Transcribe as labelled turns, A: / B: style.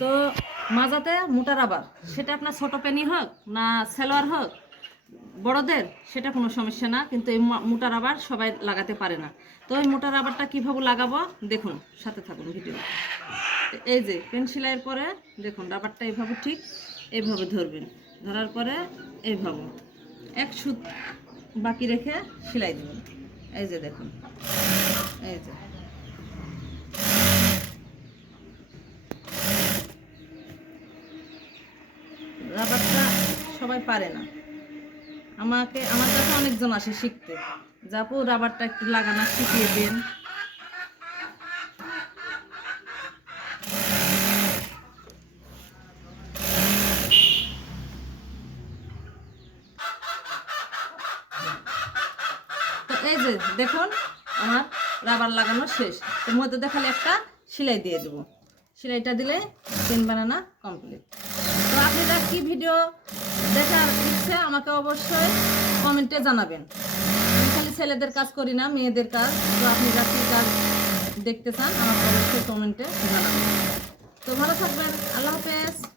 A: তো মাজাতে মোটা রাবার সেটা আপনার ছোট পেনি হোক না সেলোয়ার হোক, বড়দের সেটা কোনো সমস্যা না, কিন্তু এই মোটা রাবার সবাই লাগাতে পারে না। তো এই মোটা রাবারটা কীভাবে লাগাবো? দেখুন, সাথে থাকুন ভিডিও। এই যে, পেন সেলাইয়ের পরে দেখুন, রাবারটা এইভাবে ঠিক এইভাবে ধরবেন। ধরার পরে এইভাবে এক সুত বাকি রেখে সেলাই দেবেন। এই যে দেখুন, এই যে রাবারটা সবাই পারে না। আমাকে, আমার কাছে অনেকজন আসে শিখতে। যাপু, রাবারটা একটু লাগানো, শিখিয়ে দেন। এই যে দেখুন, আমার রাবার লাগানো শেষ। তো মধ্যে দেখালে একটা সেলাই দিয়ে দেবো। সেলাইটা দিলে পেন বানানা কমপ্লিট তো আপনারা কি ভিডিও দেখার ইচ্ছে আমাকে অবশ্যই কমেন্টে জানাবেন। আমি খালি ছেলেদের কাজ করি না, মেয়েদের কাজ। তো আপনি কি কাজ দেখতে চান, আমাকে অবশ্যই কমেন্টে জানাবেন। তো ভালো থাকবেন, আল্লাহ হাফেজ।